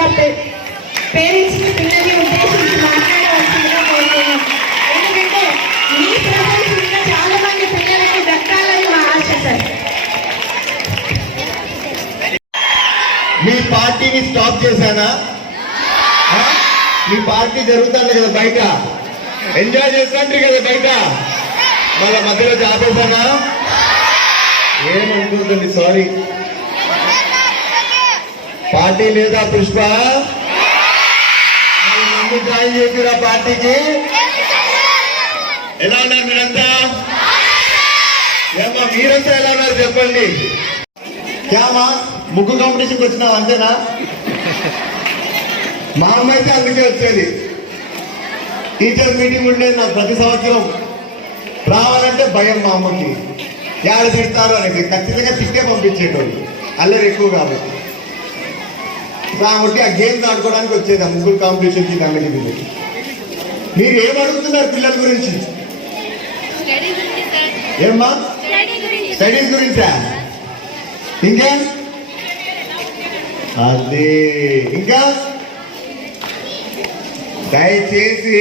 మాట్లాడవలసిందిగా పేరెంట్స్ పిల్లల్ని ఉద్దేశించి మాట్లాడవలసిందిగా కోరుతున్నాం. ఎందుకంటే మీ ప్రపంచంలో చాలా మంది పిల్లలకి దక్కాలని మా ఆశ సార్. మీ పార్టీని స్టాప్ చేశానా? మీ పార్టీ జరుగుతుంది కదా బయట. ఎంజాయ్ చేస్తుంటారు కదా బయట. మళ్ళా మధ్యలో ఆపేశానా ఏమనుకుంటుంది సారీ. పార్టీ లేదా పుష్ప? జాయిన్ చేసిరా పార్టీకి? ఎలా ఉన్నారు మీరంతా? ఏమా మీరంతా ఎలా ఉన్నారు చెప్పండి. క్యామా ముగ్గు కాంపిటీషన్కి వచ్చినావు అంతేనా? మా అమ్మ అయితే అందుకే వచ్చేది. టీచర్ మీటింగ్ ఉండేది నాకు ప్రతి సంవత్సరం. రావాలంటే భయం మా అమ్మకి. ఏడ తిడతారు అనేది. ఖచ్చితంగా తిట్టే పంపించేటోళ్ళు. అల్లరి ఎక్కువ కాబట్టి. కాబట్టి ఆ గేమ్స్ ఆడుకోవడానికి వచ్చేది ఆ ముగ్గురు కాంపిటీషన్కి దానికి వీళ్ళకి మీరు ఏం అడుగుతున్నారు పిల్లల గురించి? ఏమ్మా? స్టడీస్ గురించా? ఇంకా? అదే ఇంకా? దయచేసి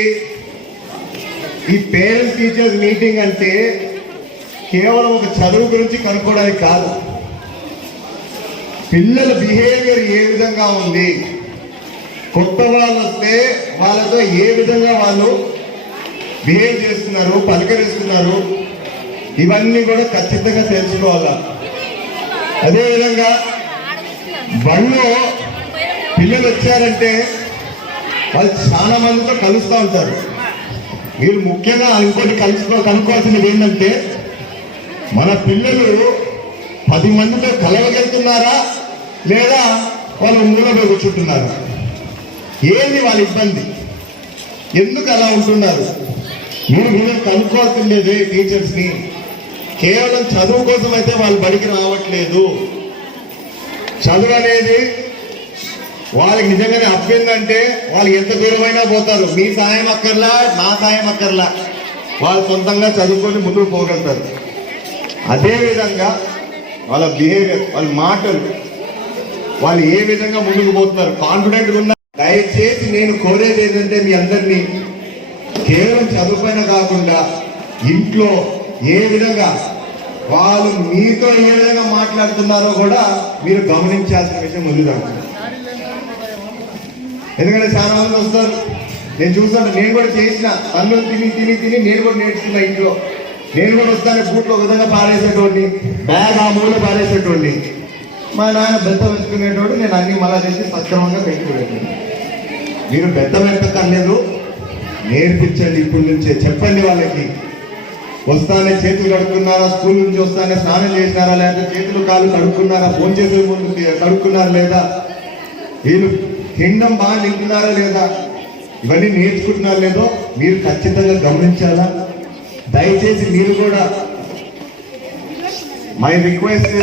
ఈ పేరెంట్స్ టీచర్స్ మీటింగ్ అంటే కేవలం ఒక చదువు గురించి కనుక్కోవడానికి కాదు. పిల్లల బిహేవియర్ ఏ విధంగా ఉంది? కొత్త వాళ్ళు వస్తే వాళ్ళతో ఏ విధంగా వాళ్ళు బిహేవ్ చేస్తున్నారు పలకరిస్తున్నారు? ఇవన్నీ కూడా ఖచ్చితంగా తెలుసుకోవాలా? అదేవిధంగా బండ్లో పిల్లలు వచ్చారంటే వాళ్ళు చాలా మందితో కలుస్తూ ఉంటారు. మీరు ముఖ్యంగా ఇంకోటి కలుసుకో కనుక్కోవాల్సినది ఏంటంటే మన పిల్లలు పది మందితో కలవగలుగుతున్నారా? లేదా వాళ్ళు మూలపై కూర్చుంటున్నారు. ఏంది వాళ్ళ ఇబ్బంది? ఎందుకు అలా ఉంటున్నారు? మీరు మీరు కనుక్కోవాల్సిందేదే టీచర్స్ని. కేవలం చదువు కోసం అయితే వాళ్ళు బడికి రావట్లేదు. చదువు అనేది వాళ్ళకి నిజంగానే అప్పిందంటే వాళ్ళు ఎంత దూరమైనా పోతారు. మీ సాయం అక్కర్లా నా సాయం అక్కర్లా. వాళ్ళు సొంతంగా చదువుకొని ముందుకు పోగలుగుతారు. అదేవిధంగా వాళ్ళ బిహేవియర్ వాళ్ళ మాటలు వాళ్ళు ఏ విధంగా ముందుకు పోతున్నారు? కాన్ఫిడెంట్గా ఉన్న? దయచేసి నేను కోరేది ఏంటంటే మీ అందరినీ కేవలం చదువుపైన కాకుండా ఇంట్లో ఏ విధంగా వాళ్ళు మీతో ఏ విధంగా మాట్లాడుతున్నారో కూడా మీరు గమనించాల్సిన విషయం ఉంది ఎందుకంటే చాలా మంది వస్తారు. నేను చూస్తాను నేను కూడా చేసిన పనులు తిని తిని తిని నేను కూడా నేర్చుకున్నా ఇంట్లో. నేను కూడా వస్తాను బూట్లో ఒక విధంగా పారేసేటోడిని బ్యాగ్ ఆ మూల పారేసేటోడిని. మా నాన్న బెత్తం వెతుకునేటోడు నేను అన్ని మళ్ళా చేసి సక్రమంగా పెట్టుకునేటోడు మీరు బెత్తం ఎత్తక్కర్లేదు నేర్పించండి ఇప్పటి నుంచే. చెప్పండి వాళ్ళకి. వస్తానే చేతులు కడుక్కున్నారా? స్కూల్ నుంచి వస్తానే స్నానం చేసినారా? లేదా చేతులు కాళ్ళు కడుక్కున్నారా? ఫోన్ చేసే ముందు కడుక్కున్నారా లేదా? వీళ్ళు తినడం బాగా తింటున్నారా లేదా? ఇవన్నీ నేర్చుకుంటున్నారా లేదో మీరు ఖచ్చితంగా గమనించాలా? దయచేసి మీరు కూడా. మై రిక్వెస్ట్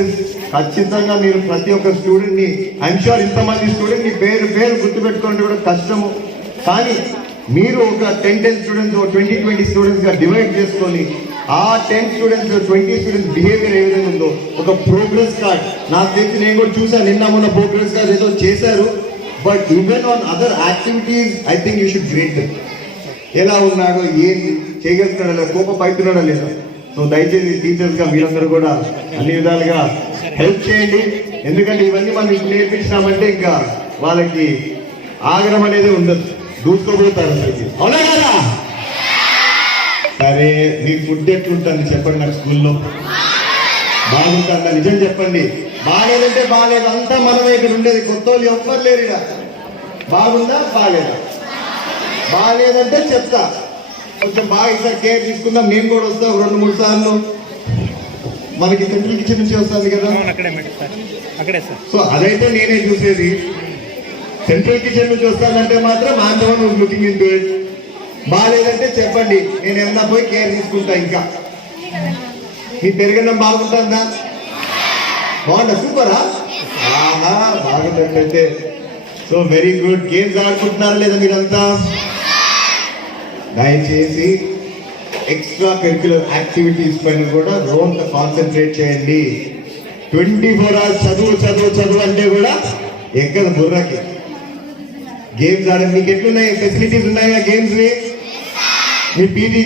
ఖచ్చితంగా మీరు ప్రతి ఒక్క స్టూడెంట్ని ఐఎమ్ షూర్ ఇంతమంది స్టూడెంట్ని పేరు పేరు గుర్తుపెట్టుకోండి కూడా కష్టము. కానీ మీరు ఒక ten ten students twenty twenty స్టూడెంట్స్గా divide చేసుకొని ఆ ten students twenty students behaviour ఏ విధంగా ఉందో ఒక ప్రోగ్రెస్ కార్డ్ నాకు తెలిసి నేను కూడా చూసాను నిన్న మొన్న ప్రోగ్రెస్ కార్డ్ ఏదో చేశారు. But even on other activities I think you should great ఎలా ఉన్నాడో ఏం చేయగలుగుతాడో కోప కోపం పైతున్నాడో లేదా? సో దయచేసి టీచర్స్గా మీరందరూ కూడా అన్ని విధాలుగా హెల్ప్ చేయండి. ఎందుకంటే ఇవన్నీ మనం ఇప్పుడు నేర్పించినామంటే ఇంకా వాళ్ళకి ఆగ్రహం అనేది ఉండదు. దూసుకోబోతారు అసలుకి అవునా కదా? సరే మీ ఫుడ్ ఎట్లుంటుంది చెప్పండి నాకు స్కూల్లో? బాగుంటుందా? నిజం చెప్పండి. బాగాలేదంటే బాగాలేదు. అంతా మనమే ఇక్కడ ఉండేది. కొత్త వాళ్ళు ఎవ్వరు లేరు ఇక బాగుందా? బాగాలేదా? బాగాలేదంటే చెప్తా. కొంచెం బాగా ఈసారి కేర్ తీసుకుందాం. నేను కూడా వస్తా రెండు మూడు సార్లు. మనకి సెంట్రల్ కిచెన్ నుంచి వస్తుంది కదా. సో అదైతే నేనే చూసేది. సెంట్రల్ కిచెన్ నుంచి వస్తానంటే మాత్రం ఆంధ్రవన్ లుకింగ్ ఇన్ టు ఇట్ బాగాలేదంటే చెప్పండి. నేను ఏమన్నా పోయి కేర్ తీసుకుంటా ఇంకా. మీ పెరగడం బాగుంటుందా? బాగుందా? సూపరా బాగుందంటే సో వెరీ గుడ్ గేమ్స్ ఆడుకుంటున్నారా లేదా మీరంతా? దయచేసి ఎక్స్ట్రా కరిక్యులర్ యాక్టివిటీస్ పైన కూడా రోంత కాన్సన్ట్రేట్ చేయండి. ట్వంటీ ఫోర్ అవర్స్ చదువు చదువు చదువు అంటే కూడా ఎక్కడ బుర్రకి. గేమ్స్ ఆడ మీకు ఎట్లున్నాయి? ఫెసిలిటీస్ ఉన్నాయా గేమ్స్ మీ పీటీ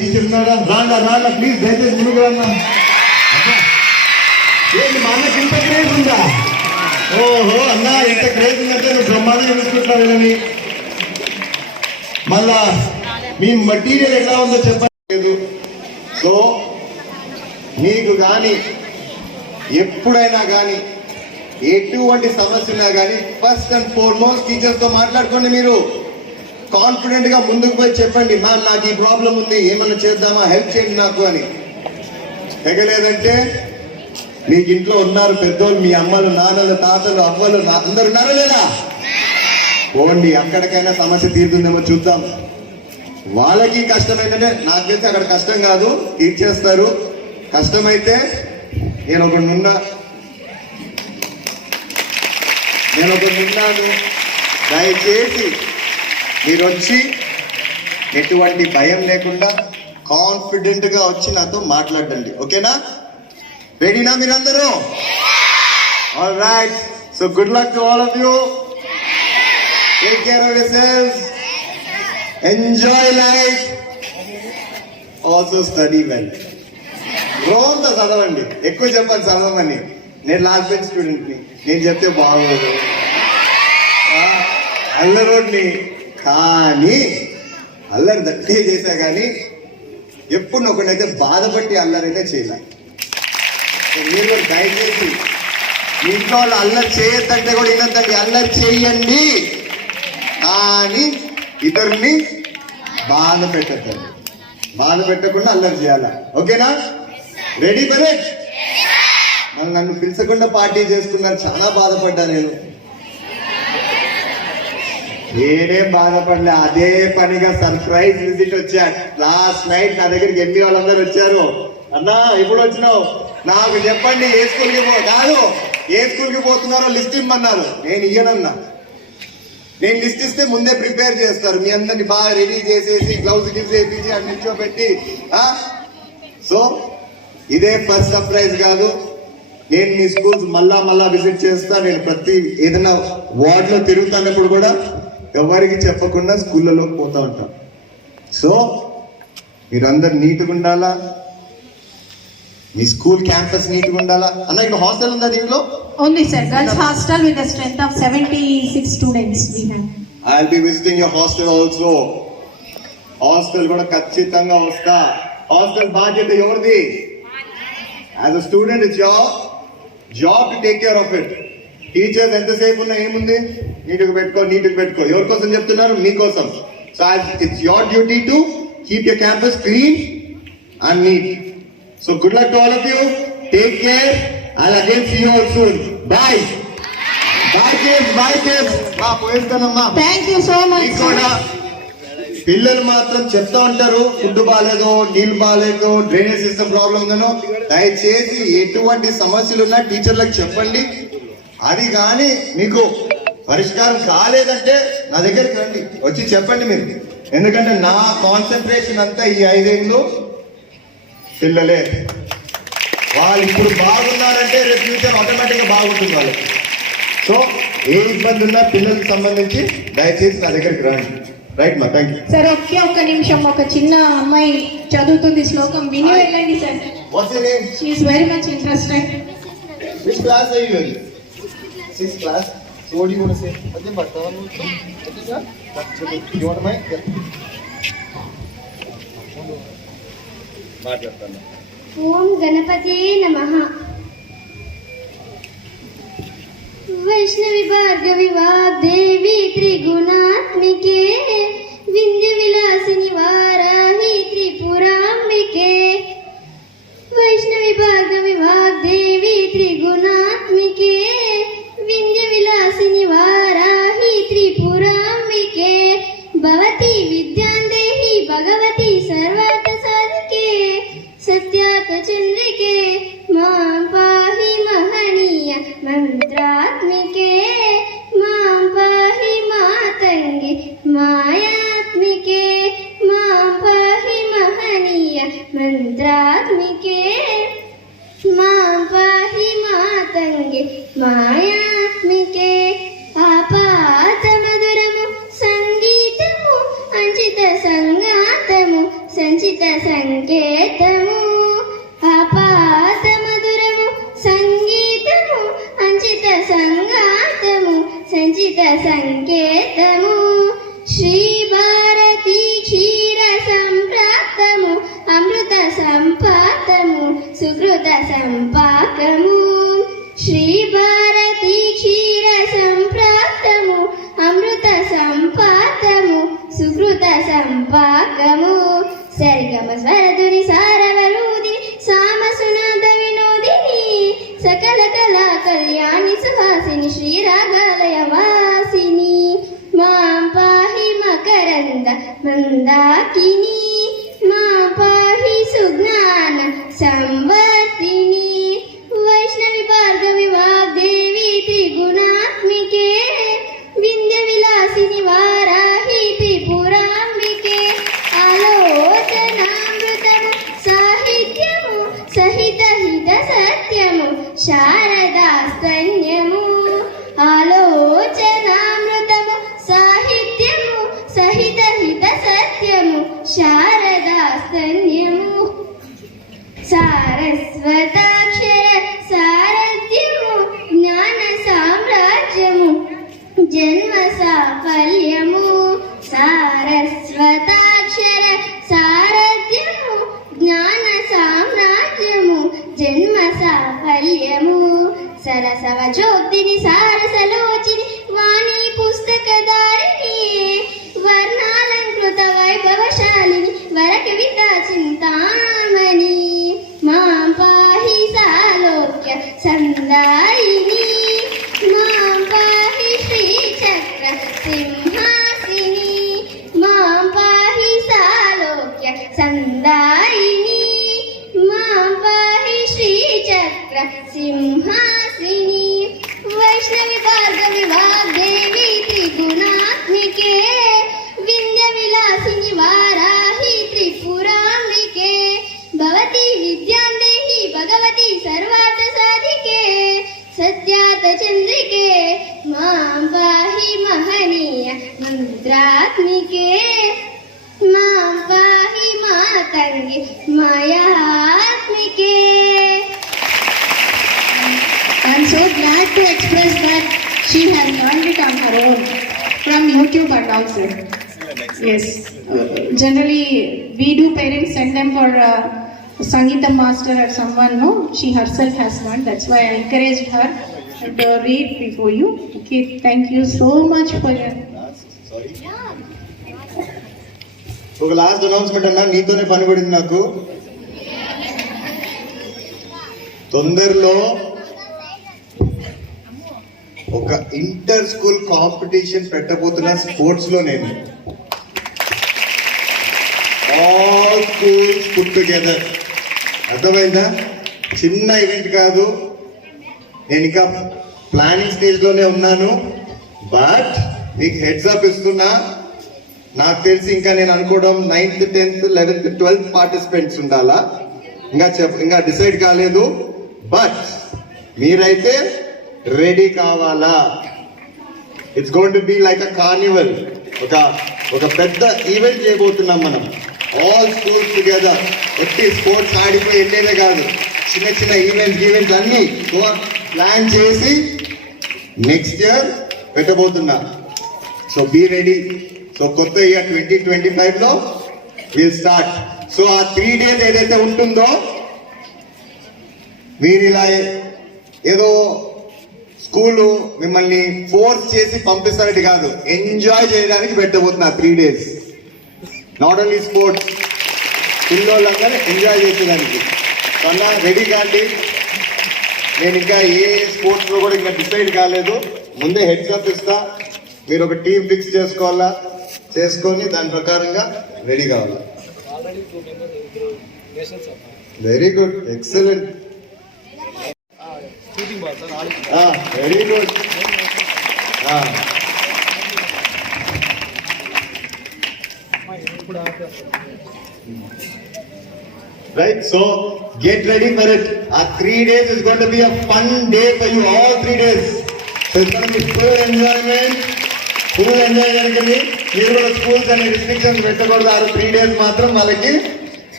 టీచర్ ఉన్నారా? రాండా రాండా ప్లీజ్ దయచేసి ముందుకు రాన్నా ఏంటి మా అన్నకి ఇంత క్రేజ్ ఉందా? ఓహో అన్న ఇంత క్రేజ్ ఉందంటే నువ్వు బ్రహ్మాండంగా చూసుకుంటున్నావు వీళ్ళని. మళ్ళా మీ మటీరియల్ ఎలా ఉందో చెప్పలేదు. సో మీకు కానీ ఎప్పుడైనా కానీ ఎటువంటి సమస్య ఉన్నా కానీ ఫస్ట్ అండ్ ఫోర్మోస్ట్ టీచర్స్తో మాట్లాడుకోండి మీరు. కాన్ఫిడెంట్గా ముందుకు పోయి చెప్పండి మ్యామ్ నాకు ఈ ప్రాబ్లం ఉంది ఏమన్నా చేద్దామా? హెల్ప్ చేయండి నాకు అని. తెగలేదంటే మీకు ఇంట్లో ఉన్నారు పెద్దోళ్ళు మీ అమ్మలు నాన్నలు తాతలు అవ్వలు అందరు ఉన్నారా లేదా? పోండి అక్కడికైనా సమస్య తీరుతుందేమో చూద్దాం. వాళ్ళకి కష్టం ఏంటంటే నాకు తెలిసి అక్కడ కష్టం కాదు. తీర్చేస్తారు. కష్టమైతే నేను ఒకటి ఉన్నా నేను ఒకటి ఉన్నాను దయచేసి మీరు వచ్చి ఎటువంటి భయం లేకుండా కాన్ఫిడెంట్గా వచ్చి నాతో మాట్లాడండి. ఓకేనా? రెడీనా మీరందరూ? All right so good luck to all of you take care of yourself enjoy life also study well రోజంతా చదవండి. ఎక్కువ చెప్పండి చదవమని. నేను లాస్ట్ బెంచ్ స్టూడెంట్ని నేను చెప్తే బాగోదు. అల్లరోడ్ని కానీ అల్లరి దట్టే చేశా కానీ ఎప్పుడు ఒకటైతే బాధపట్టి అల్లరైతే చేయాలి మీరు కూడా దయచేసి ఇంట్లో వాళ్ళు అల్లరి చేయొద్దంటే కూడా వినొద్దండి. అల్లరి చేయండి. కానీ ఇతరుని బాధ పెట్టద్దండి. బాధ పెట్టకుండా అల్లరి చేయాల? ఓకేనా? రెడీ బరెట్ మళ్ళీ నన్ను పిలిచకుండా పార్టీ చేసుకున్నారు చాలా బాధపడ్డా నేను. నేనేం బాధపడలే అదే పనిగా సర్ప్రైజ్ విజిట్ వచ్చా లాస్ట్ నైట్ నా దగ్గరికి ఎన్ని వాళ్ళందరూ వచ్చారు? అన్నా ఎప్పుడు వచ్చినావు? నాకు చెప్పండి ఏ స్కూల్కి పో కాదు ఏ స్కూల్కి పోతున్నారో లిస్ట్ ఇమ్మన్నారు. నేను ఇయ్యనన్నా. నేను లిస్ట్ ఇస్తే ముందే ప్రిపేర్ చేస్తారు. మీ అందరిని బాగా రెడీ చేసేసి గ్లౌజ్ గివ్స్ వేపించి అన్ని నిల్చోబెట్టి సో ఇదే ఫస్ట్ సర్ప్రైజ్ కాదు. నేను మీ స్కూల్స్ మళ్ళా మళ్ళా విజిట్ చేస్తా. నేను ప్రతి ఏదైనా వార్డ్లో తిరుగుతున్నప్పుడు కూడా ఎవరికి చెప్పకుండా స్కూళ్ళలోకి పోతా ఉంటాం. సో మీరందరు నీట్గా ఉండాలా? మీ స్కూల్ క్యాంపస్ నీట్గా ఉండాలా? అన్న ఇక్కడ హాస్టల్ ఉందా దీంట్లో? Only sir, girls hostel with a strength of 76 students we have. I be visiting your hostel also hostel కూడా ఖచ్చితంగా వస్తా. హాస్టల్ బాధ్యత ఎవరిది? As a student it's your job to take care of it teachers ఎంతసేపు ఉన్నా ఏముంది? నీట్గా పెట్టుకో నీట్గా పెట్టుకో. ఎవరి కోసం చెప్తున్నారు? మీకోసం so it's your duty to keep your campus clean and neat so good luck to all of you take care I again see you all soon bye bye case bye కేస్ మా పోయేస్తానమ్మా. Thank you so much. మీకు కూడా పిల్లలు మాత్రం చెప్తా ఉంటారు. Food బాగాలేదు నీళ్ళు బాగాలేదు డ్రైనేజ్ సిస్టమ్ ప్రాబ్లం ఉందనో. దయచేసి ఎటువంటి సమస్యలు ఉన్నా టీచర్లకు చెప్పండి. అది కానీ మీకు పరిష్కారం కాలేదంటే నా దగ్గరికి రండి. వచ్చి చెప్పండి మీరు. ఎందుకంటే నా కాన్సన్ట్రేషన్ అంతా ఈ ఐదేళ్ళు. పిల్లలే వాళ్ళు ఇప్పుడు బాగున్నారంటే రేపు ఫ్యూచర్ ఆటోమేటిక్గా బాగుంటుంది వాళ్ళకి సో ఏ ఇబ్బంది ఉన్నా పిల్లలకు సంబంధించి దయచేసి నా దగ్గరికి రండి రైట్ మా థ్యాంక్ యూ సార్ ఒకే ఒక్క నిమిషం ఒక చిన్న అమ్మాయి చదువుతుంది శ్లోకం విని వెళ్ళండి sir what's name she is very much interested which class you in six class so do you want to say అదే ఓకేగా you want my మాట్లాడతాను ఓం గణపతే నమ వైష్ణవి భార్గవి వాగ్దేవి త్రిగుణాత్మికే వింధ్య విలాసిని వారాహి త్రిపురాంబికే వైష్ణవి భార్గవి వాగ్దేవి త్రిగుణాత్మికే వింధ్య విలాసిని వారాహి త్రిపురాంబికే భవతి విద్యాం దేహి సంకేతము संख्ये సరిగమ స్వరధుని సారవరూదిని సామసునాద వినోదిని సకల కళా కళ్యాణి సుహాసిని శ్రీరాగాలయ వాసిని మాం పాహి మకరంద మందాకిని సత్యము శారదాస్తన్యము ఆలోచనామృతము సాహిత్యము సహిత హిత సత్యము శారదాస్తన్యము సారస్వతాక్షర సారథ్యము జ్ఞాన సామ్రాజ్యము జన్మ సాఫల్యము. సారస్వతాక్షర సారథ్యము జ్ఞాన సామ్రాజ్యము జన్మ సాఫల్యము. సరసవ జ్యోతిని సారసలోచిని వాణి పుస్తకధారిణి सिंहासिनी वैष्णवी भार्गवी like to express that she has learned it on her own from YouTube and also. Yes, generally we do parents send them for uh, Sangeeta master or someone. No, she herself has learned. That's why I encouraged her to read before you. Okay, thank you so much for your. ఒక last announcement అన్నా నీతోనే పని పడింది నాకు తొందరలో ఒక inter school competition పెట్టబోతున్న స్పోర్ట్స్లో నేను. ఆల్ స్కూల్స్ పుట్ టుగెదర్ అర్థమైందా? చిన్న ఈవెంట్ కాదు. నేను ఇంకా ప్లానింగ్ స్టేజ్లోనే ఉన్నాను. బట్ మీకు హెడ్స్ అప్ ఇస్తున్నా. నాకు తెలిసి ఇంకా నేను అనుకోవడం ninth tenth eleventh twelfth participants ఉండాలా? ఇంకా చెప్ ఇంకా డిసైడ్ కాలేదు. బట్ మీరైతే రెడీ కావాలా? It's gonna be like a carnival ఒక ఒక పెద్ద ఈవెంట్ చేయబోతున్నాం మనం. ఆల్ స్పోర్ట్స్ టుగెదర్ ఎట్టి స్పోర్ట్స్ ఆడిపోయి వెళ్ళేదే కాదు. చిన్న చిన్న ఈవెంట్స్ ఈవెంట్స్ అన్ని ప్లాన్ చేసి నెక్స్ట్ ఇయర్ పెట్టబోతున్నా. సో బీ రెడీ సో కొత్త ఇయర్ ట్వంటీ ట్వంటీ ఫైవ్లో విల్ స్టార్ట్ సో ఆ త్రీ డేస్ ఏదైతే ఉంటుందో మీరు ఇలా ఏదో స్కూల్ మిమ్మల్ని ఫోర్స్ చేసి పంపిస్తారని కాదు. ఎంజాయ్ చేయడానికి పెట్టబోతున్నా three days not only sports పిల్లోళ్ళందరూ enjoy చేసేదానికి. అలా రెడీ కాండి. నేను ఇంకా ఏ స్పోర్ట్స్లో కూడా ఇంకా డిసైడ్ కాలేదు. ముందే హెడ్స్ అప్ ఇస్తా. మీరు ఒక టీం ఫిక్స్ చేసుకోవాలా? చేసుకొని దాని ప్రకారంగా రెడీ కావాలా? Very good excellent very good right so get ready for it uh three days is gonna be a day for you all three days full enjoyment full enjoy మీరు కూడా schools అనే restrictions పెట్టకూడదు ఆరు three days మాత్రం వాళ్ళకి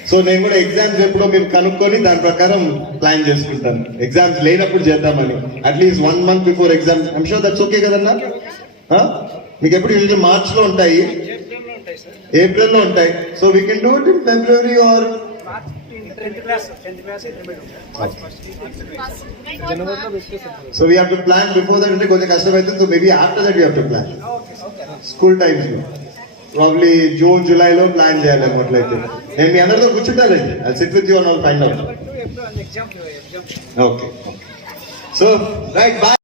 so నేను కూడా exams ఎప్పుడో మీరు కనుక్కొని దాని ప్రకారం ప్లాన్ చేసుకుంటాను. ఎగ్జామ్స్ లేనప్పుడు చేద్దామని. At least one month before exam I'm sure that's okay కదన్నా? మీకు ఎప్పుడు యూజువల్ మార్చ్లో ఉంటాయి. ఏప్రిల్లో ఉంటాయి. So we can do it in February or so we have to plan before that అంటే కొంచెం కష్టమవుతుంది so maybe after that you have to plan school టైమ్స్లో ప్రాబ్లీ జూన్ జూలైలో ప్లాన్ చేయాలి అట్లయితే నేను మీ అందరితో కూర్చుంటానండి అది sit with you all find out ఎప్పుడు exam exam okay so right bye